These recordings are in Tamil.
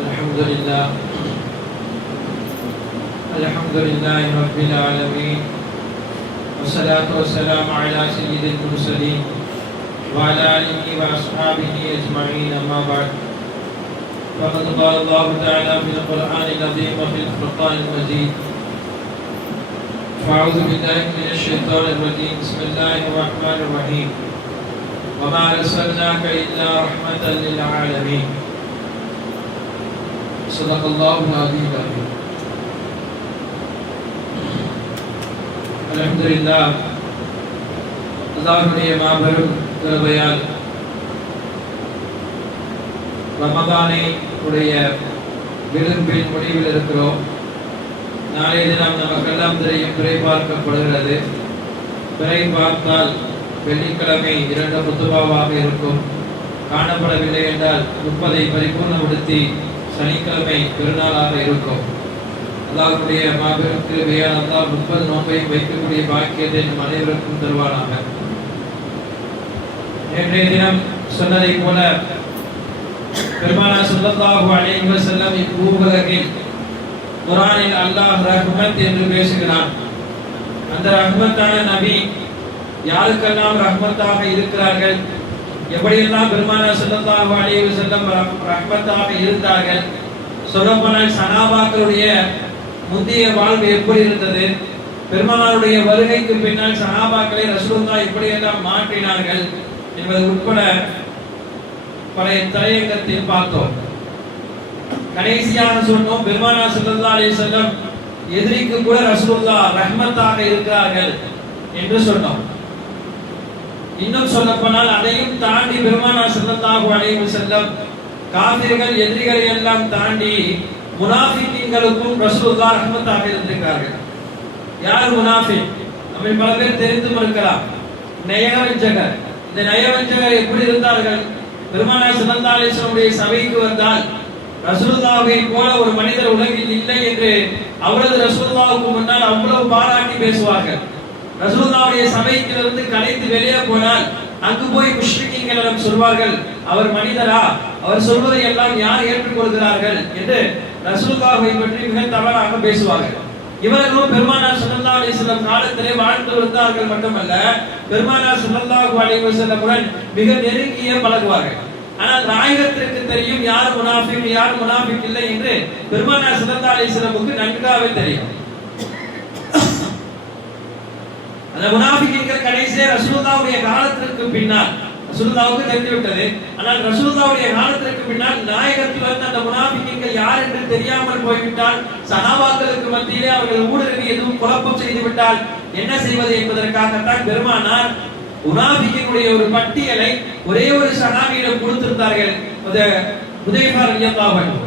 الحمد لله رب العالمين، والصلاة والسلام على سيد المرسلين وعلى آله وأصحابه أجمعين، أما بعد. فقد قال الله تعالى في القرآن العظيم وفي الفرقان المجيد: فأعوذ بالله من الشيطان الرجيم، بسم الله الرحمن الرحيم، وما أرسلناك إلا رحمة للعالمين. صدق الله العظيم. அல்ஹம்துலில்லாஹ், அல்லாஹ்வுடைய மாபெரும் கிருபையால் ரமதானை உடைய விரும்பின் முடிவில் இருக்கிறோம். நாளைய தினம் நமக்கெல்லாம் தெரியும் பிறை பார்க்கப்படுகிறது. பிறை பார்த்தால் வெள்ளிக்கிழமை 2 குத்துபாவாக இருக்கும். காணப்படவில்லை என்றால் 30 பரிபூர்ணப்படுத்தி சனிக்கிழமை பெருநாளாக இருக்கும். அல்லாஹ்வுடைய மாபெரும் கிருபையால் அல்லாஹ் 30 நோன்பை வைக்கக்கூடிய பாக்கியத்தை நம் அனைவருக்கும் தருவானாக. நேற்றைய தினம் சொன்னதை போல பெருமானார் ஸல்லல்லாஹு அலைஹி வஸல்லம் இப்பூவுலகில் குர்ஆனில் அல்லாஹ் ரஹ்மத் என்று பேசுகிறான். அந்த ரஹ்மத்தான நபி யாருக்கெல்லாம் ரஹ்மத்தாக இருக்கிறார்கள், எப்படியெல்லாம் பெருமானார் ஸல்லல்லாஹு அலைஹி வஸல்லம் ரஹ்மத்தாக இருந்தார்கள், சொல்லப்போனால் சஹாபாக்களுடைய முந்தைய வாழ்வு எப்படி இருந்தது, பெருமானாருடைய வருகைக்கு பின்னால் சஹாபாக்களை ரசூலுல்லாஹ் எப்படியெல்லாம் மாற்றினார்கள் என்பது உட்பட பழைய தலையங்கத்தில் பார்த்தோம். கடைசியாக சொன்னோம், பெருமானார் ஸல்லல்லாஹு அலைஹி வஸல்லம் எதிரிக்கு கூட ரசூலுல்லாஹ் ரஹ்மத்தாக இருக்கிறார்கள் என்று சொன்னோம். இன்னும் சொல்லப்போனால் அதையும் தாண்டி பெருமானார் ஸல்லல்லாஹு அலைஹி வஸல்லம் காஃபிர்கள் எதிரிகளை எல்லாம் தாண்டி முனாஃபிக்கீன்களுக்கும் ரசூலுல்லாஹ் ரஹ்மத்தாக இருந்திருக்கிறார்கள். யார் முனாஃபிக்? நம்ம பல பேர் தெரிந்தும் இருக்கலாம். நயவஞ்சகர். இந்த நயவஞ்சகர் எப்படி இருந்தார்கள்? பெருமானார் ஸல்லல்லாஹு அலைஹி வஸல்லம் சபைக்கு வந்தால் ரசூலுல்லாஹை போல ஒரு மனிதர் உலகில் இல்லை என்று அவரது ரசூலுல்லாஹுக்கு முன்னால் அவ்வளவு பாராட்டி பேசுவார்கள். ரசூலுல்லாஹ்வுடைய சபையிலிருந்து கலைத்து வெளியே போனால் அங்கு போய் முஷ்ரிக்கீன்களிடம் சொல்வார்கள், அவர் மனிதரா, அவர் சொல்வதை எல்லாம் யார் ஏற்றுக்கொள்கிறார்கள் என்று ரசூலுல்லாஹை பற்றி மிக தவறாக பேசுவார்கள். இவர்களும் பெருமானார் ஸல்லல்லாஹு அலைஹி வஸல்லம் காலத்திலே வாழ்ந்து வந்தார்கள் மட்டுமல்ல, பெருமானார் ஸல்லல்லாஹு அலைஹி வஸல்லமுடன் மிக நெருங்கிய பழகுவார்கள். ஆனால் நாயகத்திற்கு தெரியும் யார் முனாஃபிக் யார் முனாஃபிக் இல்லை என்று பெருமானார் ஸல்லல்லாஹு அலைஹி வஸல்லமுக்கு நன்றாகவே தெரியும். அந்த முனாஃபிக்கீன்கள் கடைசியே ரசூலுல்லாஹ்வுடைய காலத்திற்கு பின்னால் ரசூலுல்லாஹ்வுக்கு தெரிந்துவிட்டது. ஆனால் ரசூலுல்லாஹ்வுடைய காலத்திற்கு பின்னால் நாயகத்தில் வந்த அந்த முனாஃபிக்கீன்கள் யார் என்று தெரியாமல் போய்விட்டால், சஹாபாக்களுக்கு மத்தியிலே அவர்கள் ஊடுருவி எதுவும் குழப்பம் செய்து விட்டால் என்ன செய்வது என்பதற்காகத்தான் பெருமானார் முனாஃபிக்கீனுடைய ஒரு பட்டியலை ஒரே ஒரு சஹாபியிடம் கொடுத்திருந்தார்கள். ஹுதைஃபா ரலியல்லாஹு அன்ஹு.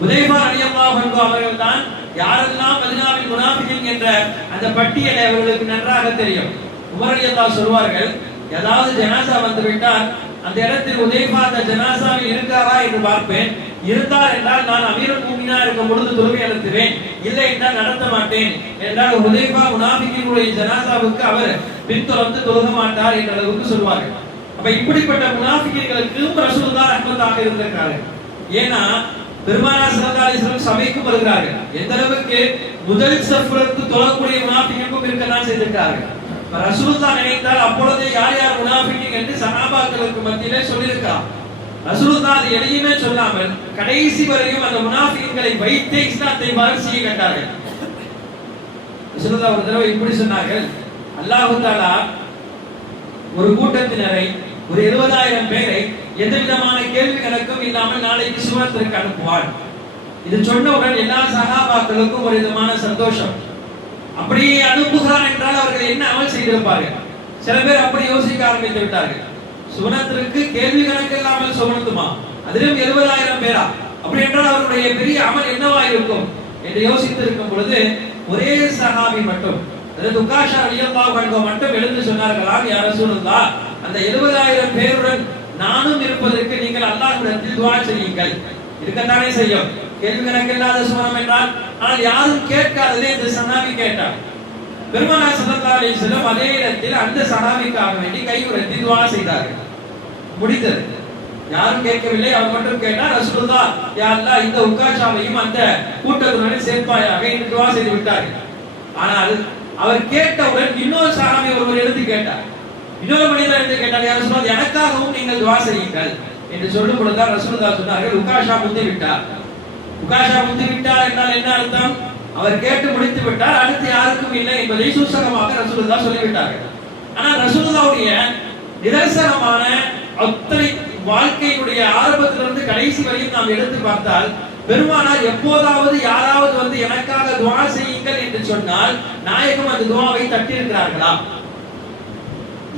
ஹுதைஃபா ரலியல்லாஹு அன்ஹு அவர்கள் தான் யாரெல்லாம் மதீனாவில் முனாஃபிகீன் என்ற அந்த பட்டியலை அவர்களுக்கு நன்றாக தெரியும். உமர் ரலியல்லாஹு சொல்வார்கள், ஏதாவது ஜனாசா வந்து விட்டால் அந்த இடத்தில் ஹுதைஃபா அந்த ஜனாசாவில் இருக்காரா என்று பார்ப்பேன். இருந்தார் என்றால் நான் அமீருல் முஃமினீனா இருக்கும் பொழுது தொழுகை நடத்துவேன், இல்லை என்றால் நடத்த மாட்டேன் என்றால் ஹுதைஃபா முனாஃபிகீனுடைய ஜனாசாவுக்கு அவர் பின்தொடர்ந்து தொழுக மாட்டார் என்ற அளவுக்கு சொல்வார்கள். அப்ப இப்படிப்பட்ட முனாஃபிகீன்களுக்கு ரசூலுல்லாஹ் ரஹ்மத்தாக இருந்திருக்கிறார்கள். ஏன்னா பெருமானார் ஸல்லல்லாஹு அலைஹி வஸல்லம் சபைக்கு வருகிறார்கள். எந்த அளவுக்கு முதல் சஃப்ரத்து தொழக்கூடிய முனாஃபிக்கும் இருக்கதான் செய்திருக்கிறார்கள். ரசூலுல்லாஹ் நினைத்தால் அப்பொழுது யார் யார் முனாஃபிக் என்று சஹாபாக்களுக்கு மத்தியிலே சொல்லியிருக்கிறார். ரசூலுல்லாஹ் அதை எதையுமே சொல்லாமல் கடைசி வரையும் அந்த முனாஃபிக்களை வைத்தே இஸ்லாத்தை வளர்ச்சியை கண்டார்கள். ரசூலுல்லாஹ் ஒரு தடவை இப்படி சொன்னார்கள், அல்லாஹ் தஆலா ஒரு கூட்டத்தினரை ஒரு 20,000 பேரை எந்த விதமான கேள்வி கணக்கும் இல்லாமல் நாளைக்கு சுவனத்திற்கு அனுப்புவார். இது சொன்னவுடன் எல்லா சஹாபாக்களுக்கும் ஒரு விதமான சந்தோஷம். அப்படியே அனுப்புகிறான் என்றால் அவர்கள் என்ன அமல் செய்திருப்பார்கள்? சில பேர் அப்படி யோசிக்க ஆரம்பித்து விட்டார்கள். சுவனத்திற்கு கேள்வி கணக்கு இல்லாமல் சுவனத்துமா, அதிலும் 70,000 பேரா? அப்படி என்றால் அவருடைய பெரிய அமல் என்னவா இருக்கும் என்று யோசித்திருக்கும் பொழுது ஒரே சஹாபி மட்டும், அதாவது உகாஷா ரலியல்லாஹு அன்ஹு மட்டும் எழுந்து சொன்னார்களாம், யா ரசூலுல்லாஹ், அந்த 70,000 பேருடன் நானும் இருப்பதற்கு நீங்கள் அல்லாஹ்விடத்தில் துஆ செய்யுங்கள். இருக்கத்தானே செய்யும், கேள்வி கணக்கில்லாத சுவனம் என்றால். ஆனால் யாரும் கேட்காததே இந்த சஹாபி கேட்டார். பெருமானார் ஸல்லல்லாஹு அலைஹி வஸல்லம் அதே இடத்தில் அந்த சஹாபிக்காக வேண்டி கையுயர்த்தி துஆ செய்தார்கள். முடிந்தது. யாரும் கேட்கவில்லை. அவர் மட்டும் கேட்டார். ரசூலுல்லாஹ் யா அல்லாஹ் இந்த உக்காஷாவையும் அந்த கூட்டத்துடன் சேர்ப்பாயாக என்று துஆ செய்து விட்டார்கள். ஆனால் அவர் கேட்டவுடன் இன்னொரு சஹாபி ஒருவர் எழுந்து கேட்டார். இன்னொரு மனிதர் எழுந்து கேட்டார், யா ரசூலுல்லாஹ் எனக்காகவும் நீங்கள் துஆ செய்யுங்கள் என்று சொல்லும் பொழுதுதான் ரசூலுல்லாஹ் சொன்னார்கள், உக்காஷா முந்தி விட்டார். உக்காஷா முந்தி விட்டார் என்றால் என்ன அர்த்தம்? அவர் கேட்டு முடித்து விட்டார், அடுத்து யாருக்கும் இல்லை என்பதை சூசகமாக ரசூலுல்லாஹ் சொல்லிவிட்டார்கள். ஆனால் ரசூலுல்லாஹ்வுடைய நிதர்சனமான அத்தனை வாழ்க்கையினுடைய ஆரம்பத்திலிருந்து கடைசி வரையும் நாம் எடுத்து பார்த்தால், பெருமானார் எப்போதாவது யாராவது வந்து எனக்காக துஆ செய்யுங்கள் என்று சொன்னால் நாயகம் அந்த துஆவை தட்டி இருக்கிறார்களா?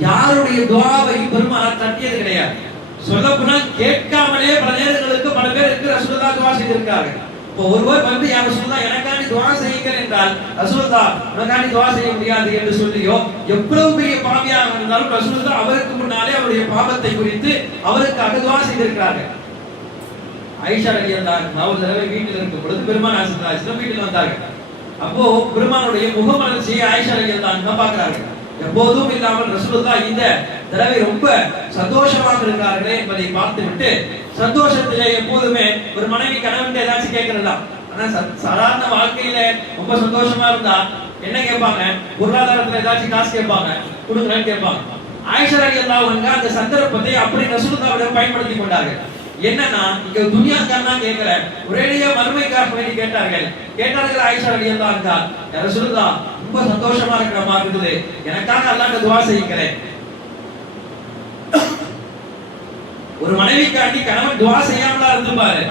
யாருடைய துஆவை பெருமானார் தட்டியது கிடையாது. சொல்லப்போனால் கேட்காமலே பல நேரங்களுக்கு பல பேருக்கு ரசூலுல்லாஹ் துஆ செய்திருக்கிறார்கள். இப்போ ஒருவர் வந்து யா ரசூலுல்லாஹ் எனக்காண்டி துஆ செய்யுங்கள் என்றால், ரசூலுல்லாஹ் எனக்காண்டி துஆ செய்ய முடியாது என்று சொல்லியோ, எவ்வளவு பெரிய பாவியாக இருந்தாலும் ரசூலுல்லாஹ் அவருக்கு முன்னாலே அவருடைய பாவத்தை குறித்து அவருக்காக துஆ செய்திருக்கிறார்கள். ஆயிஷா ரலியல்லாஹு அன்ஹா ஒரு தடவை வீட்டில் இருக்கும் பொழுது பெருமானார் ஸல்லல்லாஹு அலைஹி வஸல்லம் வீட்டில் வந்தார்கள். அப்போ பெருமானுடைய முகமலர்ச்சியை ஆயிஷா ரலியல்லாஹு அன்ஹா பார்க்கிறார்கள். எப்போதும் இல்லாமல் ரசூலுல்லாஹ் இந்த தடவை ரொம்ப சந்தோஷமாக இருக்கிறார்களே என்பதை பார்த்துவிட்டு, சந்தோஷத்திலே எப்போதுமே ஒரு மனைவி கணவன் ஏதாச்சும் கேட்கறதா, ஆனா சாதாரண வாழ்க்கையில ரொம்ப சந்தோஷமா இருந்தா என்ன கேட்பாங்க? பொருளாதாரத்துல ஏதாச்சும் காசு கேட்பாங்க, கொடுங்கன்னு கேட்பாங்க. ஆயிஷா ரலியல்லாஹு அன்ஹா அந்த சந்தர்ப்பத்தை அப்படி ரசூலுல்லாஹ்விடம் பயன்படுத்தி கொண்டார்கள். என்னன்னா, இங்க துன்யாக்காரனா கேட்கல, ஒரேடியா மறுமைக்காக வேண்டி கேட்டார்கள். ஆயிஷா ரலியல்லாஹு அன்ஹா, யா ரசூலுல்லாஹ் ரொம்ப சந்தோஷமா இருக்கிற மாதிரி இருக்குது, எனக்காக அல்லாஹ்ட்ட துஆ செய்யுங்களே. ஒரு மனைவிக்காண்டி கணவன் துஆ செய்யாமலா இருந்திருப்பாரு.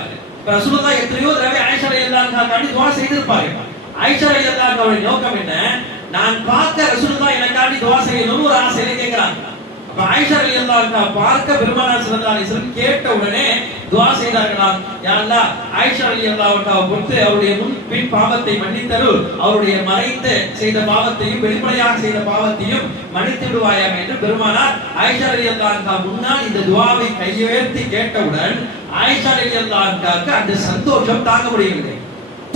ரசூலுல்லாஹ் எத்தனையோ தடவை ஆயிஷா ரலியல்லாஹு அன்ஹா காண்டி துஆ செய்திருப்பாங்க. ஆயிஷா ரலியல்லாஹு அன்ஹாவுடைய நோக்கம் என்ன? நான் பார்க்க ரசூலுல்லாஹ் எனக்காண்டி துஆ செய்யணும்னு ஒரு ஆசையில கேட்கறாங்க. அப்ப ஆயிஷா ரலியல்லாஹு அன்ஹா பார்க்க பெருமானார் ஸல்லல்லாஹு அலைஹி வஸல்லம் கேட்ட உடனே துஆ செய்தார்களாம், யா அல்லாஹ் ஆயிஷா ரலியல்லாஹு அன்ஹா பொறுத்து அவருடைய முன் பின் பாவத்தை மன்னித்தரு, அவருடைய மறைத்து செய்த பாவத்தையும் வெளிப்படையாக செய்த பாவத்தையும் மன்னித்து விடுவாயாக என்று பெருமானார் ஆயிஷா ரலியல்லாஹு அன்ஹா முன்னால் இந்த துஆவை கையுயர்த்தி கேட்டவுடன் ஆயிஷா ரலியல்லாஹு அன்ஹாக்கு அந்த சந்தோஷம் தாங்க முடியவில்லை.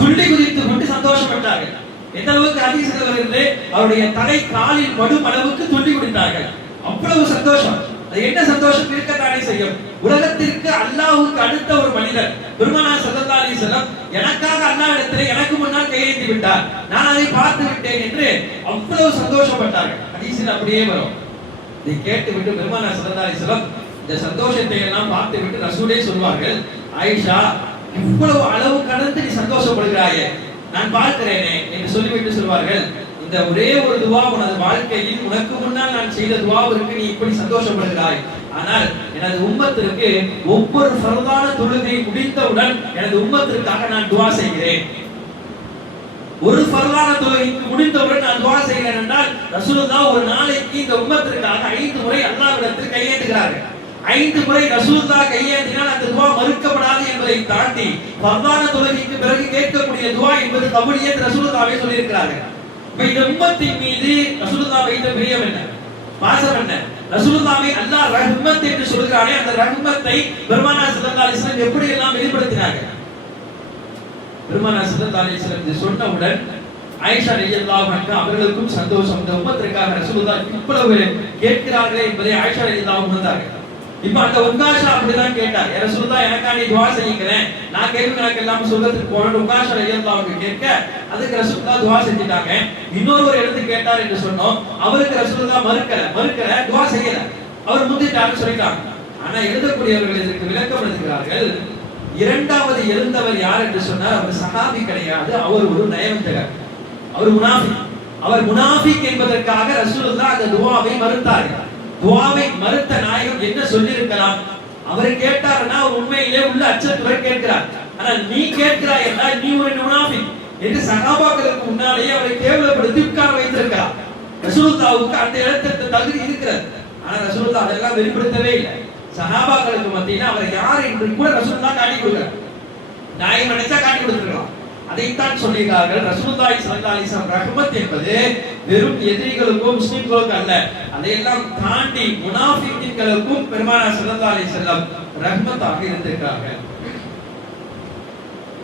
துள்ளி குதித்து கொண்டு சந்தோஷப்பட்டார்கள். எந்த அளவுக்கு ஹதீஸ்ல வருகிறது, அவருடைய தலை காலில் படும் அளவுக்கு துள்ளி குதித்தார்கள். அவ்வளவு சந்தோஷம். அது என்ன சந்தோஷம் இருக்கத்தானே செய்யும். உலகத்திற்கு அல்லாஹ்வுக்கு அடுத்த ஒரு மனிதர் பெருமானார் ஸல்லல்லாஹு அலைஹி வஸல்லம் எனக்காக அல்லாஹ்விடத்திலே எனக்கு முன்னால் கையேந்தி விட்டார், நான் அதை பார்த்து விட்டேன் என்று அவ்வளவு சந்தோஷப்பட்டார்கள். ஹதீஸில் அப்படியே வரும். இதை கேட்டு விட்டு பெருமானார் ஸல்லல்லாஹு அலைஹி வஸல்லம் இந்த சந்தோஷத்தை எல்லாம் பார்த்து விட்டு ரசூலே சொல்வார்கள், ஆயிஷா இவ்வளவு அளவு கடந்து நீ சந்தோஷப்படுகிறாயே, நான் பார்க்கிறேனே என்று சொல்லிவிட்டு சொல்வார்கள், இந்த ஒரே ஒரு துஆ உனது வாழ்க்கையில் உனக்கு முன்னால் நான் செய்த துஆவிற்கு நீ இப்படி சந்தோஷப்படுகிறாய். ஆனால் எனது உம்மத்திற்கு ஒவ்வொரு ஃபர்தான தொழுகை முடிந்தவுடன் எனது உம்மத்திற்காக நான் துஆ செய்கிறேன். ஒரு ஃபர்தான தொழுகை முடிந்தவுடன் நான் துஆ செய்கிறேன் என்றால் ரசூலுல்லாஹ் ஒரு நாளைக்கு இந்த உம்மத்திற்காக 5 முறை அல்லாஹ்விடத்தில் கையேந்துகிறார்கள். 5 முறை ரசூலுல்லாஹ் கையேந்தினால் அந்த துஆ மறுக்கப்படாது என்பதை தாண்டி ஃபர்தான தொழுகைக்கு பிறகு கேட்கக்கூடிய துஆ என்பது கபூலியத் ரசூலுல்லாஹ்வே சொல்லியிருக்கிறார்கள். இந்த உம்மத்தின் மீது ரசூலுல்லாஹ் வைத்த பிரியம் என்ன, பாசம் என்ன? ரசூலுல்லாஹ்வை அல்லாஹ் ரஹ்மத் என்று சொல்கிறானே, அந்த ரஹ்மத்தை பெருமானார் ஸல்லல்லாஹு அலைஹி வஸல்லம் எப்படி எல்லாம் வெளிப்படுத்தினார்கள்? பெருமானார் ஸல்லல்லாஹு அலைஹி வஸல்லம் சொன்னவுடன் ஆயிஷா ரலியல்லாஹு அன்ஹா அவர்களுக்கும் சந்தோஷம். இந்த உம்மத்திற்காக ரசூலுல்லாஹ் இவ்வளவு கேட்கிறார்களே என்பதை ஆயிஷா ரலியல்லாஹு அன்ஹா உணர்ந்தார்கள். இப்ப அந்த உக்காஷா அப்படிதான் கேட்டார், யா ரசூலுல்லாஹ் எனக்காண்டி துஆ செய்யுங்களேன், நான் கேள்வி எனக்கு எல்லாம் சொர்க்கத்துக்கு போகணும். உக்காஷா ரலியல்லாஹு அன்ஹு கேட்க அதுக்கு ரசூலுல்லாஹ் துஆ செஞ்சிட்டாங்க. இன்னொருவர் எடுத்து கேட்டார் என்று சொன்னோம், அவருக்கு ரசூலுல்லாஹ் மறுக்கல துஆ செய்யல, அவர் முந்திட்டாருன்னு சொல்லிட்டாங்க. ஆனா எழுதக்கூடியவர்கள் இதற்கு விளக்கம் எழுதுகிறார்கள். இரண்டாவது எழுந்தவர் யார் என்று சொன்னார், அவர் சஹாபி கிடையாது, அவர் ஒரு நயவஞ்சகர், அவர் முனாஃபிக். அவர் முனாஃபிக் என்பதற்காக ரசூலுல்லாஹ் அந்த துஆவை மறுத்தார்கள். துஆவை மறுத்த நாயகம் என்ன சொல்லியிருக்கலாம்? அவர் கேட்டார்னா உண்மையிலே உள்ள அச்சத்துடன் கேட்கிறார். ஆனா நீ கேட்கிறாய் என்றால் நீ ஒரு முனாஃபிக் என்று சஹாபாக்களுக்கு முன்னாலேயே அவரை கேவலப்படுத்தி உட்கார வைத்திருக்கிறார். ரசூலுல்லாஹ்வுக்கு அந்த இடத்துல தகுதி இருக்கிறது. ஆனா ரசூலுல்லாஹ் அதெல்லாம் வெளிப்படுத்தவே இல்லை. சஹாபாக்களுக்கு மத்தியில அவர் யார் என்று கூட ரசூலுல்லாஹ் காட்டி கொடுக்கிறார். நாயகம் நினைச்சா காட்டி கொடுத்துருக்கலாம். அதைத்தான் சொல்லுகிறார்கள், ரசூலுல்லாஹி ஸல்லல்லாஹு அலைஹி வஸல்லம் ரஹ்மத் என்பது வெறும் எதிரிகளுக்கும் முஸ்லிம்களுக்கும் அல்ல, அதையெல்லாம் தாண்டி முனாஃபிக்குகளுக்கும் பெருமானார் ஸல்லல்லாஹு அலைஹி வஸல்லம் ரஹ்மத்தாக இருந்திருக்கிறார்கள்.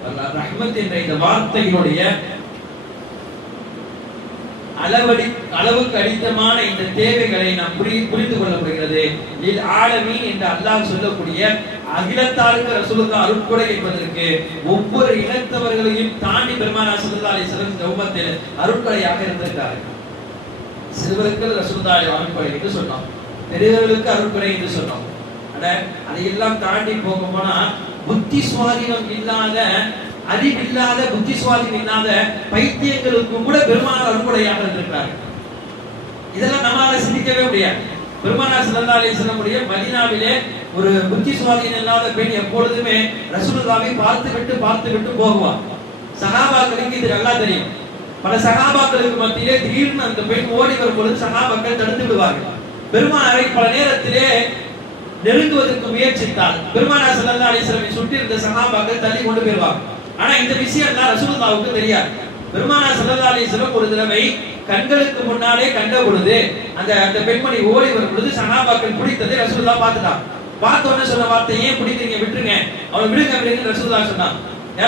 அல்லாஹ் ரஹ்மத் என்ற இந்த வார்த்தையினுடைய அளவுக்கு அதிகமான இந்த தேவைகளை நாம் புரிந்து கொள்ளப்படுகிறது. ஆலமீன் என்று அல்லாஹ் சொல்லக்கூடிய அகிலத்தாருக்கு ரசூலுல்லாஹ் அருட்கொடை என்பதற்கு ஒவ்வொரு இனத்தவர்களையும் தாண்டி பெருமானார் ஸல்லல்லாஹு அலைஹி வஸல்லம் இந்த உம்மத்தில் அருட்கொடையாக இருந்திருக்கிறார்கள். சிறுவருக்கு ரசூலுல்லாஹ் அருட்கொடை என்று சொன்னோம், பெரியவர்களுக்கு அருட்கொடை என்று சொன்னோம். அதையெல்லாம் தாண்டி போக போனா புத்தி சுவாதீனம் இல்லாத, அறிவில்லாத, புத்தி சுவாதீனம் இல்லாத பைத்தியங்களுக்கு கூட பெருமானார் அருட்கொடையாக இருந்திருக்கிறார்கள். இதெல்லாம் நம்மளால சிந்திக்கவே முடியாது. பெருமானார் ஸல்லல்லாஹு அலைஹி வஸல்லம் மதீனாவிலே ஒரு புத்தி சுவாதீனம் இல்லாத பெண் எப்பொழுதுமே ரசூலுல்லாஹை பார்த்து விட்டு போகுவார். சஹாபாக்களுக்கு இது நல்லா தெரியும். பல சஹாபாக்களுக்கு மத்தியிலே திடீர்னு அந்த பெண் ஓடி வரும் பொழுது சஹாபாக்கள் தடுத்து விடுவார்கள். பெருமானாரை பல நேரத்திலே நெருங்குவதற்கு முயற்சித்தால் பெருமானார் ஸல்லல்லாஹு அலைஹி வஸல்லம் சுற்றி இருந்த சஹாபாக்கள் தள்ளி கொண்டு போயிடுவாங்க. ஆனா இந்த விஷயம் எல்லாம் ரசூலுல்லாஹ்வுக்கு தெரியாது. பெருமானார் ஸல்லல்லாஹு அலைஹி வஸல்லம் ஒரு தடவை கண்களுக்கு முன்னாலே கண்ட பொழுது அந்த பெண்மணி ஓடி வரும் பொழுது சஹாபாக்கள் பிடித்ததை ரசூலுல்லாஹ் பார்த்துட்டாங்க. பார்த்த உடனே சொன்ன வார்த்தை, ஏன் பிடிக்கிறீங்க, விட்டுருங்க, அவளை விடுங்க ரசூலுல்லாஹ் சொன்னாங்க.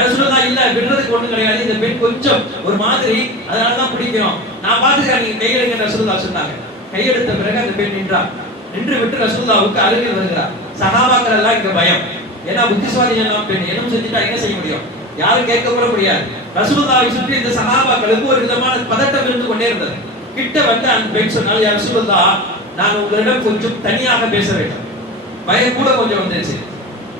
ரசூலுல்லாஹ் இல்ல, விடுறதுக்கு ஒண்ணும் கிடையாது, இந்த பெண் கொஞ்சம் ஒரு மாதிரி, அதனாலதான் பிடிக்கிறோம், நான் பார்த்துக்கிறேன், நீங்க கையெடுங்க ரசூலுல்லாஹ் சொன்னாங்க. கையெடுத்த பிறகு அந்த பெண் நின்று விட்டு ரசூலுல்லாஹ்வுக்கு அருகில் வருகிறார். சஹாபாக்கள் எல்லாம் இங்க பயம், ஏன்னா புத்திசுவாதியான பெண் எதுவும் செஞ்சுட்டா என்ன செய்ய முடியும், யாரும் கேட்க கூட முடியாது. ரசூலுல்லாஹை சுற்றி இந்த சஹாபாக்களுக்கு ஒரு விதமான பதட்டம் இருந்து கொண்டே இருந்தது. கிட்ட வந்து அந்த பெண் சொன்னால், யா ரசூலுல்லாஹ், நான் உங்களிடம் கொஞ்சம் தனியாக பேச வேண்டும். பயம் கூட கொஞ்சம் வந்துருச்சு.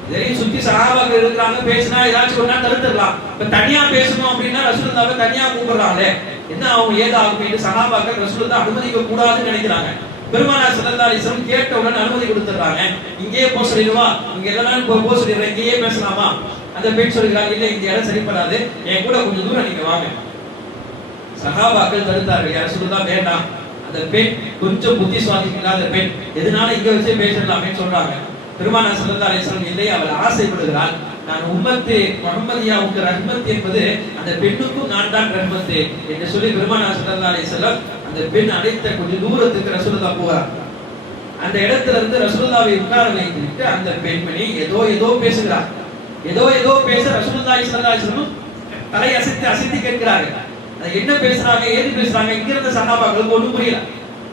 இதையும் சுத்தி சஹாபாக்கள் இருக்கிறாங்க, பேசினா ஏதாச்சும் ஒரு நாள் தடுத்துடலாம். இப்ப தனியா பேசணும் அப்படின்னா ரசூலுல்லாஹை தனியா கூப்பிடுறாங்களே, என்ன ஆகும் ஏதாகும் என்று சஹாபாக்கள் ரசூலுல்லாஹ் அனுமதிக்க கூடாதுன்னு நினைக்கிறாங்க. பெருமானார் ஸல்லல்லாஹு அலைஹி வஸல்லம் கேட்ட உடனே அனுமதி கொடுத்துறாங்க. இங்கேயே போக சொல்லிடுவா, இங்க எல்லாரும் போக சொல்லிடுறேன், இங்கேயே பேசலாமா? அந்த பெண் சொல்கிறாங்க, இல்ல இந்த இடம் சரிப்படாது, என் கூட கொஞ்சம் தூரம் நீங்க வாங்க. சஹாபாக்கள் தடுத்தார்கள், யார் ரசூலுல்லாஹ் வேண்டாம், அந்த பெண் கொஞ்சம் புத்தி சுவாதீனம் இல்லாத பெண், எதனால இங்க வச்சே பேசலாமே சொல்றாங்க. பெருமானார் ஸல்லல்லாஹு அலைஹி வஸல்லம் இல்லை, அவள் ஆசைப்படுகிறாள், நான் உம்மத்து முஹம்மதியாவுக்கு ரஹ்மத் என்பது அந்த பெண்ணுக்கும் நான் தான் ரஹ்மத் என்று சொல்லி பெருமானார் ஸல்லல்லாஹு அலைஹி வஸல்லம் அந்த பெண் அடைத்த கொஞ்சம் தூரத்துக்கு ரசூலுல்லாஹ் போறார். அந்த இடத்துல இருந்து ரசூலுல்லாஹை உட்கார வைத்துவிட்டு அந்த பெண்மணி ஏதோ பேசுகிறார். ஏதோ பேச ரசூலுல்லாஹி ஸல்லல்லாஹு அலைஹி வஸல்லம் தலை அசைத்து கேட்கிறார்கள். அது என்ன பேசுறாங்க, ஏது பேசுறாங்க, இங்க இருந்த சஹாபாக்களுக்கு ஒண்ணும் புரியல.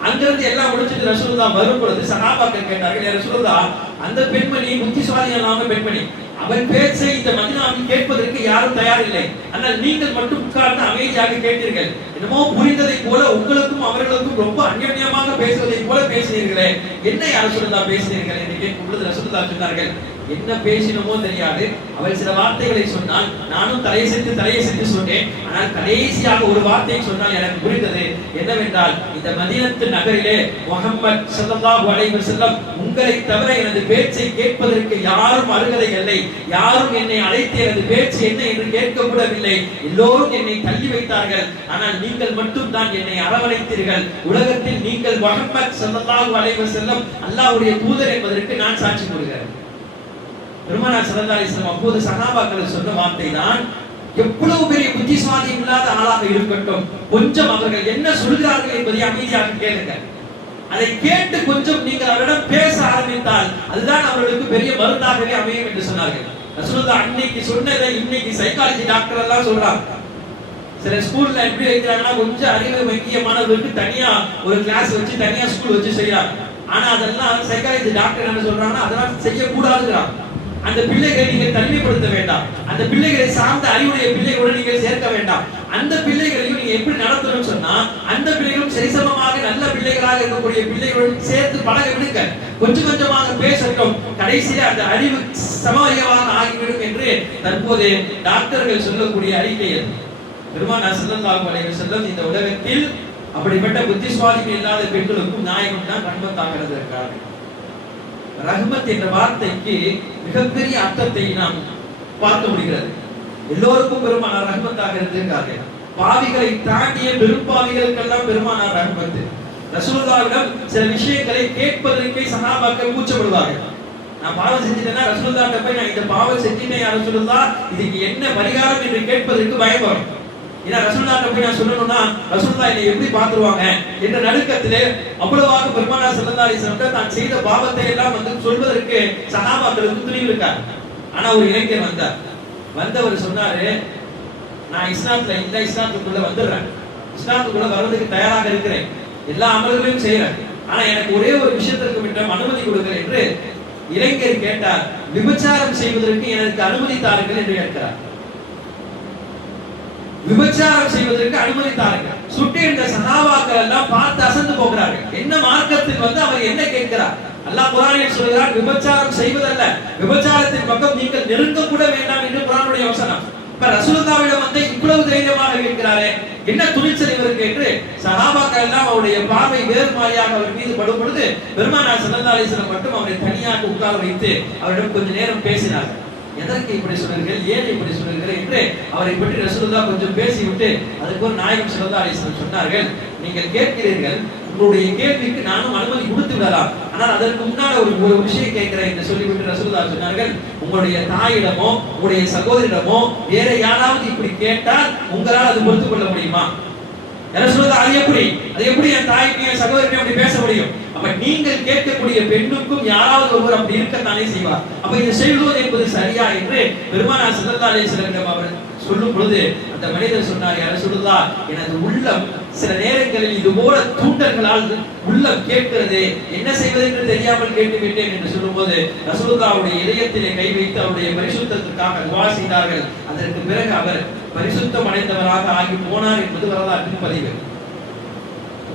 அங்கிருந்து எல்லாம் முடிச்சிட்டு ரசூலுல்லாஹ் வரும் பொழுது சஹாபாக்கள் கேட்டார்கள், யா ரசூலுல்லாஹ், அந்த பெண்மணி புத்திசாலியான பெண்மணி, அவன் பேச்சை இந்த மதீனாவில் கேட்பதற்கு யாரும் தயார் இல்லை, ஆனால் நீங்கள் மட்டும் உட்கார்ந்து அமைதியாக கேட்டீர்கள், என்னமோ புரிந்ததை போல உங்களுக்கும் அவர்களுக்கும் ரொம்ப அந்யோன்யமாக பேசுவதை போல பேசினீர்களே, என்ன யா ரசூலுல்லாஹ் பேசினீர்கள் என்று கேட்கும் பொழுது ரசூலுல்லாஹ் சொன்னார்கள், என்ன பேசினமோ தெரியாது, அவள் சில வார்த்தைகளை சொன்னால் நானும் தலையை சென்று சொன்னேன், ஆனால் கடைசியாக ஒரு வார்த்தையை சொன்னால் எனக்கு புரிந்தது என்னவென்றால், இந்த மதீனத்து நகரிலே முஹம்மத் ஸல்லல்லாஹு அலைஹி வஸல்லம் உங்களை தவிர எனது பேச்சை கேட்பதற்கு யாரும் அருகதை இல்லை, யாரும் என்னை அழைத்து எனது பேச்சு என்ன என்று கேட்கக்கூடவில்லை, எல்லோரும் என்னை தள்ளி வைத்தார்கள், ஆனால் நீங்கள் மட்டும் தான் என்னை அரவணைத்தீர்கள், உலகத்தில் நீங்கள் முஹம்மத் ஸல்லல்லாஹு அலைஹி வஸல்லம் அல்லாஹ்வுடைய தூதர் என்பதற்கு நான் சாட்சி கூறுகிறேன். பெருமானார் ஸல்லல்லாஹு அலைஹி வஸல்லம் அப்போது சஹாபாக்கள் சொன்ன வார்த்தை தான், எவ்வளவு பெரிய புத்திசாலி இல்லாத ஆளாக இருக்கட்டும், கொஞ்சம் அவர்கள் என்ன சொல்கிறார்கள் என்பதை அமைதியாக கேளுங்க. அதை கேட்டு கொஞ்சம் நீங்கள் அவரிடம் பேச ஆரம்பித்தால் அதுதான் அவர்களுக்கு பெரிய மருந்தாகவே அமையும் என்று சொன்னார்கள். ரசூலுல்லாஹ் அன்னைக்கு சொன்னதை இன்னைக்கு சைக்காலஜி டாக்டர் எல்லாம் சொல்றாங்க. சில ஸ்கூல்ல எப்படி வைக்கிறாங்கன்னா, கொஞ்சம் அறிவு மைய மாணவர்களுக்கு தனியா ஒரு கிளாஸ் வச்சு தனியா ஸ்கூல் வச்சு செய்யறாங்க. ஆனா அதெல்லாம் சைக்காலஜி டாக்டர் என்ன சொல்றாங்கன்னா, அதெல்லாம் செய்யக்கூடாதுங்கிறாங்க. அந்த பிள்ளைகளை நீங்கள் தனிமைப்படுத்த வேண்டாம், அந்த பிள்ளைகளை சார்ந்த அறிவுடைய பிள்ளைகளுடன் நீங்கள் சேர்க்க வேண்டாம், அந்த பிள்ளைகளையும் நீங்க எப்படி நடத்தணும்னு சொன்னா, அந்த பிள்ளைகளும் சரிசமமாக நல்ல பிள்ளைகளாக இருக்கக்கூடிய பிள்ளைகளுடன் சேர்த்து பழக விடுங்க, கொஞ்சமாக பேசட்டும், கடைசியில் அந்த அறிவு சமவரியமாக ஆகிவிடும் என்று தற்போது டாக்டர்கள் சொல்லக்கூடிய அறிக்கை. பெருமானார் ஸல்லல்லாஹு அலைஹி வஸல்லம் இந்த உலகத்தில் அப்படிப்பட்ட புத்தி சுவாதீனம் இல்லாத பெண்களுக்கும் நாயகம் தான் ரஹ்மத்தாக இருந்திருக்கிறார்கள். ரஹ்மத் என்ற வார்த்தைக்கு மிகப்பெரிய அர்த்தத்தை நாம் பார்க்க முடிகிறது. எல்லோருக்கும் பெருமானார் ரஹ்மத்தாக இருந்திருக்கார்கள். பாவிகளை தாண்டிய பெரும்பாவிகளுக்கெல்லாம் பெருமானார் ரஹ்மத். ரசூலுல்லாஹ்விடம் சில விஷயங்களை கேட்பதற்கே சஹாபாக்கள் கூச்சப்படுவார்கள். நான் பாவம் செஞ்சிட்டேன்னா ரசூலுல்லாஹ்ட்ட போய் நான் இந்த பாவம் செஞ்சிட்டேன் யா ரசூலுல்லாஹ், இதுக்கு என்ன பரிகாரம் என்று கேட்பதற்கு பயம் வரும். ஏன்னா ரசூலுல்லாஹ்ட்ட போய் நான் சொல்லணும்னா ரசூலுல்லாஹ் என்னை எப்படி பார்த்துருவாங்க என்ற நடுக்கத்திலே அவ்வளவாக பெருமானார் ஸல்லல்லாஹு அலைஹி வஸல்லம் தான் செய்த பாவத்தை எல்லாம் வந்து சொல்வதற்கு சஹாபாக்களுக்கு துணிவு இருக்கார். ஆனா ஒரு இளைஞர் வந்தவர் சொன்னாரு, நான் இஸ்லாத்துல இந்த இஸ்லாத்துக்குள்ள வந்துடுறேன், இஸ்லாத்துக்குள்ள வர்றதுக்கு தயாராக இருக்கிறேன், எல்லா அமல்களையும் செய்யறேன், ஆனா எனக்கு ஒரே ஒரு விஷயத்திற்கு மட்டும் அனுமதி கொடுங்கள் என்று இளைஞர் கேட்டார். விபச்சாரம் செய்வதற்கு எனக்கு அனுமதி தாருங்கள் என்று கேட்கிறார். விபச்சாரம் செய்வதற்கு அனுமதி தாருங்கள். சுற்றி இருந்த சஹாபாக்கள் எல்லாம் பார்த்து அசந்து போகிறார்கள். என்ன மார்க்கத்தில் அவர் என்ன கேட்கிறார்? அல்லாஹ் குர்ஆனில் சொல்கிறார், விபச்சாரம் செய்வதல்ல, விபச்சாரத்தின் பக்கம் நீங்கள் நெருங்க கூட வேண்டாம் என்று குர்ஆனுடைய வசனம். இப்ப ரசூலுல்லாஹ்விடம் இவ்வளவு தைரியமாக கேட்கிறாரே, என்ன துணிச்சல் இவருக்கு என்று சஹாபாக்கள் எல்லாம் அவருடைய பார்வை வேறு மாதிரியாக அவர் மீது படும் பொழுது பெருமானார் ஸல்லல்லாஹு அலைஹி வஸல்லம் மட்டும் அவரை தனியாக உட்கார வைத்து அவரிடம் கொஞ்ச நேரம் பேசினார்கள். எதற்கு இப்படி சொல்றீர்கள், ஏன் இப்படி சொல்றீர்கள் என்று அவரை பற்றி ரசூலுல்லாஹ் கொஞ்சம் பேசிவிட்டு அதுக்கு ஒரு நாயகம் ஸல்லல்லாஹு அலைஹி வஸல்லம் சொன்னார்கள், நீங்கள் கேட்கிறீர்கள், உங்களுடைய கேள்விக்கு நானும் அனுமதி கொடுத்து விடலாம், ஆனால் அதற்கு முன்னால் ஒரு விஷயம் கேட்கிறேன் என்று சொல்லிவிட்டு ரசூலுல்லாஹ் சொன்னார்கள், உங்களுடைய தாயிடமோ உங்களுடைய சகோதரிடமோ வேற யாராவது இப்படி கேட்டால் உங்களால் அது பொறுத்துக் கொள்ள முடியுமா? ரசூலுல்லாஹ் அது எப்படி என் தாய்க்கு என் சகோதரிக்கு அப்படி பேச முடியும்? அப்ப நீங்கள் கேட்கக்கூடிய பெண்ணுக்கும் யாராவது ஒருவர் அப்படி இருக்கத்தானே செய்வார். அப்ப இது செய்வது என்பது சரியா என்று பெருமானார் ஸல்லல்லாஹு அலைஹி வஸல்லம் அவர் சொல்லும் பொழுது அந்த மனிதர் சொன்னார், யா ரசூலுல்லாஹ், எனது உள்ளம் சில நேரங்களில் இது போல தூண்டல்களால் உள்ளம் கேட்கிறது, என்ன செய்வது என்று தெரியாமல் கேட்டுவிட்டேன் என்று சொல்லும்போது ரசூலுல்லாஹ்வுடைய இதயத்திலே கை வைத்து அவருடைய பரிசுத்தத்திற்காக துஆ செய்தார்கள். அதற்கு பிறகு அவர் பரிசுத்தம் அடைந்தவராக ஆகி போனார் என்பது வரலாற்றின் பதிவு.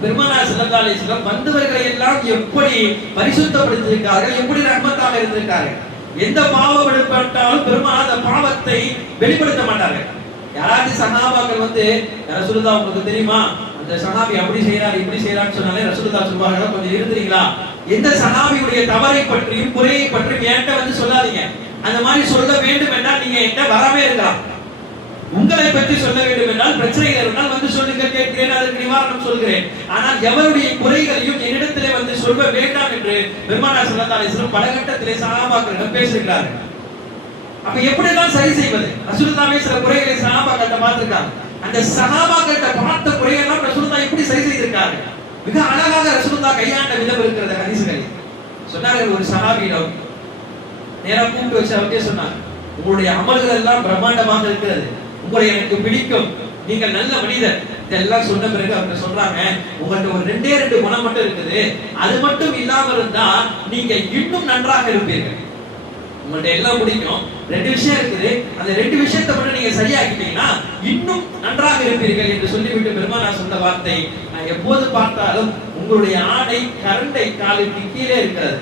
பெருமானார் ஸல்லல்லாஹு அலைஹி வஸல்லம் வந்தவர்களை எல்லாம் எப்படி பரிசுத்தப்படுத்தியிருக்கார்கள், எப்படி ரஹ்மத்தாக இருந்திருக்கார்கள். எந்த பாவம் வெளிப்பட்டாலும் பெருமானார் அந்த பாவத்தை வெளிப்படுத்த மாட்டார்கள். யாராவது சஹாபாக்கள் ரசூலுல்லாஹ் உங்களுக்கு தெரியுமா அந்த சஹாபி அப்படி செய்றார் இப்படி செய்றான்னு சொன்னாலே ரசூலுல்லாஹ் சொல்வார்கள், கொஞ்சம் இருந்தீங்களா, எந்த சஹாபியுடைய தவறை பற்றியும் குறையை பற்றியும் என்கிட்ட சொல்லாதீங்க. அந்த மாதிரி சொல்ல வேண்டும் என்றால் நீங்க என்கிட்ட வராமே இருக்கலாம். உங்களை பற்றி சொல்ல வேண்டும் என்றால் பிரச்சனைகள் இருந்தால் சொல்லுங்க, கேட்கிறேன், அதற்கு நிவாரணம் சொல்கிறேன். ஆனால் எவருடைய குறைகளையும் என்னிடத்திலே சொல்ல வேண்டாம் என்று பெருமானார் ஸல்லல்லாஹு அலைஹி வஸல்லம் பல கட்டத்திலே சஹாபாக்களிடம் பேசுகிறார்கள். அப்ப எப்படிதான் சரி செய்வது? ரசூலுல்லாஹ் சில குறைகளை சஹாபாக்களிடம் பார்த்திருக்காங்க. அந்த சஹாபாக்களிடம் பார்த்த குறையெல்லாம் ரசூலுல்லாஹ் எப்படி சரி செய்திருக்காங்க? மிக அழகாக ரசூலுல்லாஹ் கையாண்ட விதம் இருக்கிறது ஹதீஸ்களில். சொன்னார்கள், ஒரு சஹாபியிடம் நேரா கூப்பிட்டு வச்சு அவர்கிட்ட சொன்னாங்க, உங்களுடைய அமல்கள் எல்லாம் பிரம்மாண்டமாக இருக்கிறது, உங்களை எனக்கு பிடிக்கும், நீங்கள் நல்ல மனிதர். இதெல்லாம் சொன்ன பிறகு அவங்க சொல்றாங்க, உங்கள்ட்ட ஒரு ரெண்டு குணம் மட்டும் இருக்குது, அது மட்டும் இல்லாம இருந்தா நீங்க இன்னும் நன்றாக இருப்பீர்கள். உங்கள்ட்ட எல்லாம் பிடிக்கும், ரெண்டு விஷயம் இருக்குது, அந்த ரெண்டு விஷயத்தை மட்டும் நீங்க சரியாக்கிட்டீங்கன்னா இன்னும் நன்றாக இருப்பீர்கள் என்று சொல்லிவிட்டு பெருமானார் சொன்ன வார்த்தை, நான் எப்போது பார்த்தாலும் உங்களுடைய ஆடை கரண்டை காலுக்கு கீழே இருக்கிறது,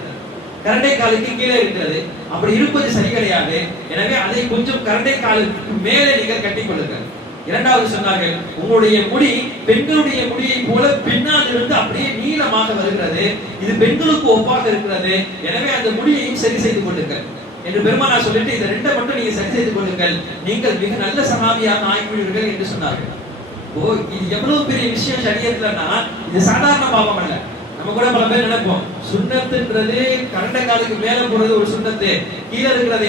கரண்டை காலுக்கு கீழே இருக்கிறது, அப்படி இருப்பது சரி கிடையாது, எனவே அதை கொஞ்சம் கரண்டை காலுக்கு மேலே நீங்கள் கட்டிக்கொள்ளுங்கள். இரண்டாவது சொன்னார்கள், உங்களுடைய முடி பெண்களுடைய முடியை போல பின்னால் இருந்து அப்படியே நீளமாக வருகிறது, இது பெண்களுக்கு ஒப்பாக இருக்கிறது, எனவே அந்த முடியையும் சரி செய்து கொள்ளுங்கள் என்று பெருமானார் சொல்லிட்டு இந்த ரெண்டை மட்டும் நீங்க சரி செய்து கொள்ளுங்கள், நீங்கள் மிக நல்ல சஹாபியாக ஆகிவிடுவீர்கள் என்று சொன்னார்கள். இது எவ்வளவு பெரிய விஷயம் ஷரியத்துலன்னா, இது சாதாரண பாவம் அல்ல. நம்ம கூட பல பேர் நினைப்போம், சுன்னத்துன்றது கரண்ட காலுக்கு மேல போறது ஒரு சுன்னத்து, கீழே இருக்கிறது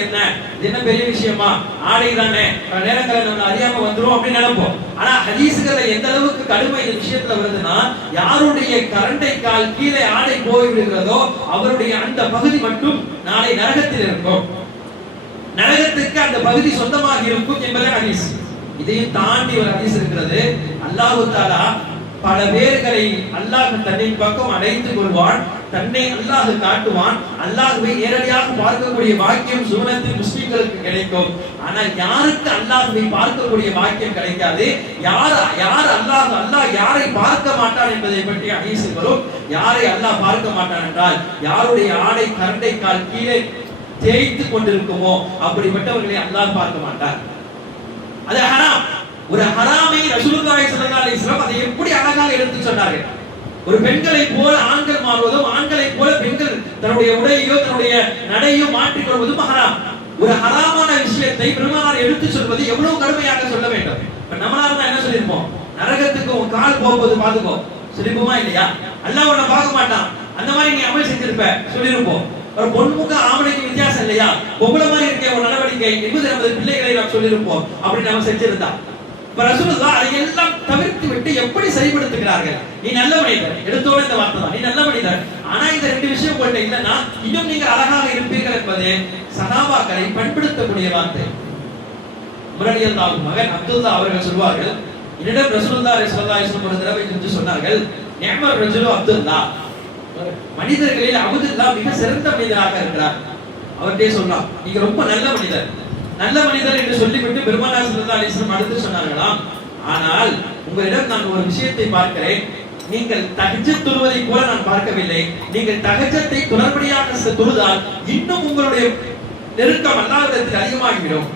என்ன பெரிய விஷயமா, ஆடை தானே, நேரங்களை நம்ம அறியாம வந்துரும் அப்படின்னு நினைப்போம். ஆனா ஹதீஸ்கள்ல எந்த அளவுக்கு கடுமை இந்த விஷயத்துல வருதுன்னா, யாருடைய கரண்டை கால் கீழே ஆடை போய் விடுகிறதோ அவருடைய அந்த பகுதி மட்டும் நாளை நரகத்தில் இருக்கும், நரகத்துக்கு அந்த பகுதி சொந்தமாக இருக்கும் என்பதே ஹதீஸ். இதையும் தாண்டி ஒரு ஹதீஸ் இருக்கிறது, அல்லாஹ் தஆலா பல பேர்களை அல்லாஹ் தன்னின் பக்கம் அழைத்து கொள்வான், தன்னை அல்லாஹ் காட்டுவான், அல்லாஹ்வை நேரடியாக பார்க்கக்கூடிய பாக்கியம் சுவனத்தில் முஸ்லிம்களுக்கு கிடைக்கும். ஆனால் யாருக்கு அல்லாஹ்வை பார்க்கக்கூடிய பாக்கியம் கிடைக்காது, யார் அல்லாஹ் யாரை பார்க்க மாட்டான் என்பதை பற்றி ஹதீஸ் வரும். யாரை அல்லாஹ் பார்க்க மாட்டான் என்றால், யாருடைய ஆடை கரண்டை கால் கீழே தேய்த்து கொண்டிருக்குமோ அப்படிப்பட்டவர்களை அல்லாஹ் பார்க்க மாட்டார். அது ஹராம். ஒரு ஹராமை ரசூலுல்லாஹி ஸல்லல்லாஹு அலைஹி வஸல்லம் அதை எப்படி அழகாக எடுத்து சொன்னார்கள். ஒரு பெண்களை போல ஆண்கள் மாறுவதும், ஆண்களை போல பெண்கள் தன்னுடைய உடையோ தன்னுடைய நடையோ மாற்றிக் கொள்வதும் ஹராம். ஒரு ஹராமான விஷயத்தை பெருமானார் எடுத்து சொல்வது எவ்வளவு கடுமையாக சொல்ல வேண்டும். இப்ப நம்மளால என்ன சொல்லிருப்போம், நரகத்துக்கு உன் கால் போகும்போது பாத்துக்கோ சொல்லிருப்போமா இல்லையா? அல்லாஹ் உன்னை பார்க்க மாட்டான், அந்த மாதிரி நீ அமல் செஞ்சிருப்ப சொல்லிருப்போம். ஒரு பொன்முக ஆம்பளைக்கு வித்தியாசம் இல்லையா, பொம்பளை மாதிரி இருக்க ஒரு நடவடிக்கை என்பது நமது பிள்ளைகளை நாம் சொல்லிருப்போம் அப்படி நம்ம செஞ்சிருந்தா. ரசூலுல்லாஹ் அதையெல்லாம் தவிர்த்து விட்டு எப்படி சரிப்படுத்துகிறார்கள், நீ நல்ல மனிதர், எடுத்தோட இந்த வார்த்தை தான், நீ நல்ல மனிதர், ஆனா இந்த ரெண்டு விஷயம் உங்கள்ட்ட இல்லைன்னா இன்னும் நீங்க அழகாக இருப்பீர்கள் என்பது சஹாபாக்களை பண்படுத்தக்கூடிய வார்த்தை. முரளியல்லாஹு மகன் அப்துல்லா அவர்கள் சொல்வார்கள், என்னிடம் ரசூலுல்லாஹி ஸல்லல்லாஹு அலைஹி வஸல்லம் ஒரு தடவை என்று சொன்னார்கள், நிஅமர் ரஜுலு அப்துல்லா, மனிதர்களில் அப்துல்லா மிக சிறந்த மனிதராக இருக்கிறார். அவர்கிட்டே சொல்லலாம், நீங்க ரொம்ப நல்ல மனிதர், நல்ல மனிதர் என்று சொல்லிவிட்டு பெருமானார் ஸல்லல்லாஹு அலைஹி வஸல்லம் அடுத்து சொன்னார்களாம், ஆனால் உங்களிடம் நான் ஒரு விஷயத்தை பார்க்கிறேன், நீங்கள் தஹஜ்ஜத் தொழுவதை போல நான் பார்க்கவில்லை. நீங்கள் தஹஜ்ஜத்தை தொடர்படியாக தொழுதால் இன்னும் உங்களுடைய நெருக்கம் அல்லாஹ்விடத்தில் அதிகமாகிவிடும்.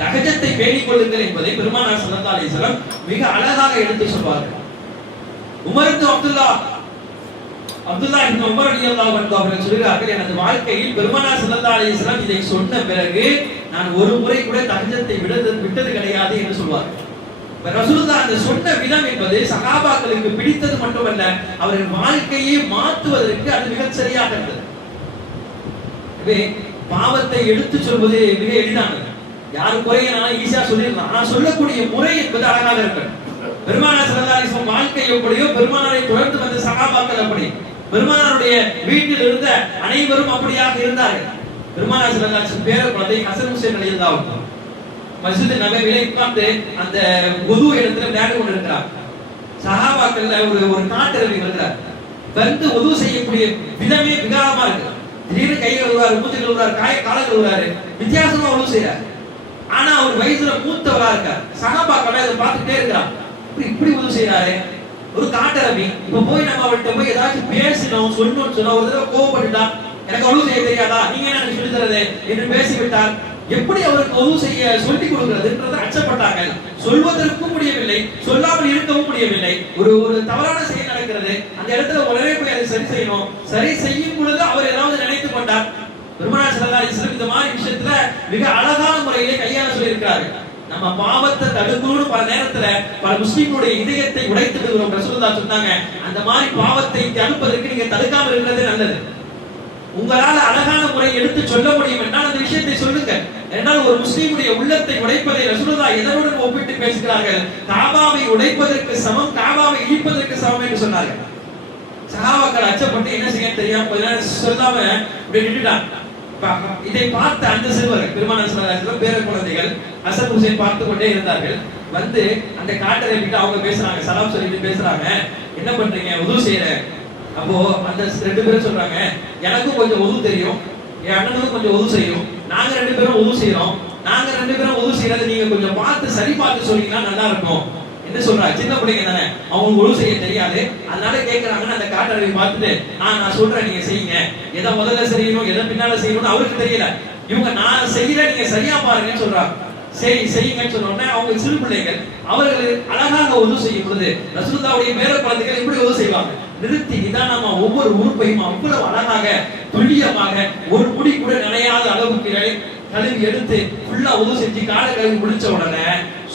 தஹஜ்ஜத்தை பேணிக் கொள்ளுங்கள் என்பதை பெருமானார் ஸல்லல்லாஹு அலைஹி வஸல்லம் மிக அழகாக எடுத்து சொல்வார்கள். உமர் இப்னு அப்துல்லா இப்னு உமர் ரலியல்லாஹு அன்ஹு அவர்கள் சொல்கிறார்கள், எனது வாழ்க்கையில் பெருமானார் ஸல்லல்லாஹு அலைஹி வஸல்லம் இதை சொன்ன பிறகு நான் ஒரு முறை கூட தஹஜ்ஜத்தை விட்டது கிடையாது என்று சொல்வார்கள். ரசூலுல்லாஹ் அந்த சொன்ன விதம் என்பது சஹாபாக்களுக்கு பிடித்தது மட்டுமல்ல, அவர்கள் வாழ்க்கையை மாற்றுவதற்கு அது மிகச் சரியாக இருந்தது. எனவே பாவத்தை எடுத்து சொல்வது மிக எளிதானது. யாரு குறையனாலும் ஈஸியா சொல்லிடலாம். ஆனா சொல்லக்கூடிய முறை என்பது அழகாக இருக்கணும். பெருமானார் ஸல்லல்லாஹு அலைஹி வஸல்லம் வாழ்க்கை எப்படியோ பெருமானாரை தொடர்ந்து வந்த சஹாபாக்கள் அப்படி, பெருமானாருடைய வீட்டில் இருந்த அனைவரும் அப்படியாக இருந்தார்கள். பெருமானார் ஸல்லல்லாஹு அலைஹி வஸல்லம் பேர குழந்தை ஹசன் ஹுசைன் ரலியல்லாஹு அன்ஹு மஸ்ஜித் நபவியில உட்கார்ந்து அந்த வுது இடத்துல விளையாடி கொண்டிருக்கிறார். சஹாபாக்கள்ல ஒரு காட்டரவி வருகிறார். வந்து வுது செய்யக்கூடிய விதமே விகாரமா இருக்கு. திடீர்னு கை கழுவுறாரு, மூஞ்சி கழுவுறாரு, கால கழுவுறாரு, வித்தியாசமா வுது செய்யறாரு. ஆனா அவர் வயசுல மூத்தவரா இருக்கார். சஹாபாக்கள் இதை பார்த்துட்டே இருக்கிறார். இப்படி வுது செய்யறாரு, ஒரு காட்டரவி. இப்ப போய் நம்ம அவர்கிட்ட போய் ஏதாச்சும் பேசணும் சொல்லணும்னு சொன்னா ஒரு தடவை கோவப்பட்டுட்டா, எனக்கு வுது செய்ய தெரியாதா, நீங்க என்ன எனக்கு சொல்லி தரது என்று பேசிவிட்டார். எப்படி அவருக்கு வுது செய்ய சொல்லி கொடுக்கிறதுன்றதை அச்சப்பட்டாங்க. சொல்வதற்கும் முடியவில்லை, சொல்லாமல் இருக்கவும் முடியவில்லை. ஒரு தவறான செயல் நடக்கிறது, அந்த இடத்துல உடனே போய் அதை சரி செய்யணும். சரி செய்யும் பொழுது அவர் ஏதாவது நினைத்துக் கொண்டார். பெருமானார் ஸல்லல்லாஹு அலைஹி வஸல்லம் இந்த மாதிரி விஷயத்துல மிக அழகான முறையிலே கையாள சொல்லியிருக்கிறாரு. நம்ம பாவத்தை தடுக்கணும்னு பல நேரத்துல பல முஸ்லிம்களுடைய இதயத்தை உடைத்து விடுகிறோம். ரசூலுல்லாஹ் சொன்னாங்க, அந்த மாதிரி பாவத்தை தடுப்பதற்கு நீங்க தடுக்காம இருக்கிறது நல்லது. உங்களால அழகான முறை எடுத்து சொல்ல முடியும் என்றால் அந்த விஷயத்தை சொல்லுங்க. என்றால் ஒரு முஸ்லிமுடைய உள்ளத்தை உடைப்பதை ரசூலுல்லாஹ் எதனுடன் ஒப்பிட்டு பேசுகிறார்கள்? காபாவை உடைப்பதற்கு சமம், காபாவை இடிப்பதற்கு சமம் என்று சொன்னார்கள். சஹாபாக்கள் அச்சப்பட்டு என்ன செய்ய தெரியாம கொஞ்ச நேரம் சொல்லாம இப்படி நின்றுட்டாங்க. இதை பார்த்த அந்த சிறுவர் பெருமானார் ஸல்லல்லாஹு அலைஹி வஸல்லம் பேர குழந்தைகள் ஹசன் ஹுசைன் பார்த்து கொண்டே இருந்தார்கள். வந்து அந்த காட்டரை விட்டு அவங்க பேசுறாங்க, சலாம் சொல்லிட்டு பேசுறாங்க, என்ன பண்றீங்க? வுது செய்யறேன். அப்போ அந்த ரெண்டு பேரும் சொல்றாங்க, எனக்கும் கொஞ்சம் வுது தெரியும், என் அண்ணனுக்கும் கொஞ்சம் வுது செய்யும், நாங்க ரெண்டு பேரும் வுது செய்யறோம், நாங்க ரெண்டு பேரும் வுது செய்யறது நீங்க கொஞ்சம் பார்த்து சரி பார்த்து சொன்னீங்கன்னா நல்லா இருக்கும் என்ன சொல்றாங்க. சின்ன பிள்ளைங்க தானே, அவங்க வுது செய்ய தெரியாது, அதனால கேட்கறாங்கன்னு அந்த காட்டரவை பார்த்துட்டு நான் சொல்றேன் நீங்க செய்யுங்க, எதை முதல்ல செய்யணும் எதை பின்னால செய்யணும்னு அவருக்கு தெரியல. இவங்க நான் செய்யற நீங்க சரியா பாருங்கன்னு சொல்றாங்க. சரி செய்யுங்கன்னு சொன்ன உடனே அவங்க சிறு பிள்ளைகள் அவர்கள் அழகாக வுது செய்யும் பொழுது ரசூலுல்லாஹ்வுடைய பேர குழந்தைகள் இப்படி வுது செய்வாங்க. நிறுத்தி நிதானமா ஒவ்வொரு உறுப்பையும் அவ்வளவு அழகாக துல்லியமாக ஒரு முடி கூட நினையாத அளவுக்கு கழுவி எடுத்து ஃபுல்லா வுது செஞ்சு காலை கழுவி முடிச்ச உடனே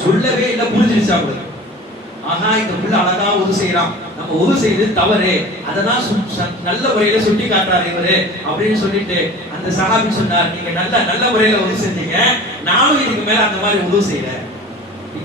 சொல்லவே இல்லை, புரிஞ்சிருச்சா அவங்களுக்கு. ஆனா இந்த புள்ள அழகா வுது செய்யறான், நம்ம வுது செய்து தவறு, அதெல்லாம் நல்ல முறையில சுட்டி காட்டுறாரு இவரு அப்படின்னு சொல்லிட்டு அந்த சஹாபி சொன்னார், நீங்க நல்ல முறையில வுது செஞ்சீங்க, நானும் இதுக்கு மேல அந்த மாதிரி வுது செய்யறேன்.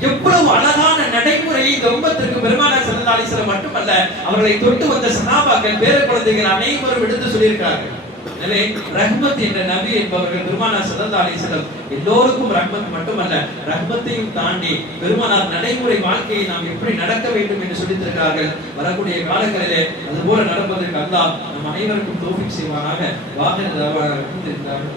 எவ்வளவு அழகான நடைமுறை இந்த உம்மத்திற்கு பெருமானார் ஸல்லல்லாஹு அலைஹி வஸல்லம் மட்டுமல்ல, அவர்களை தொட்டு வந்த சஹாபாக்கள் பேர குழந்தைகள் அனைவரும் எடுத்து சொல்லியிருக்கிறார்கள். எனவே ரஹ்மத் என்ற நபி என்பவர்கள் பெருமானார் ஸல்லல்லாஹு அலைஹி வஸல்லம் எல்லோருக்கும் ரஹ்மத் மட்டுமல்ல, ரஹ்மத்தையும் தாண்டி பெருமானார் நடைமுறை வாழ்க்கையை நாம் எப்படி நடக்க வேண்டும் என்று சொல்லித் தருகிறார்கள். வரக்கூடிய காலங்களிலே அதுபோல நடப்பதற்கு அல்லாஹ் நம் அனைவருக்கும் தௌஃபீக் செய்வானாக. வாஹிர் தஅவானா அல்ஹம்துலில்லாஹி.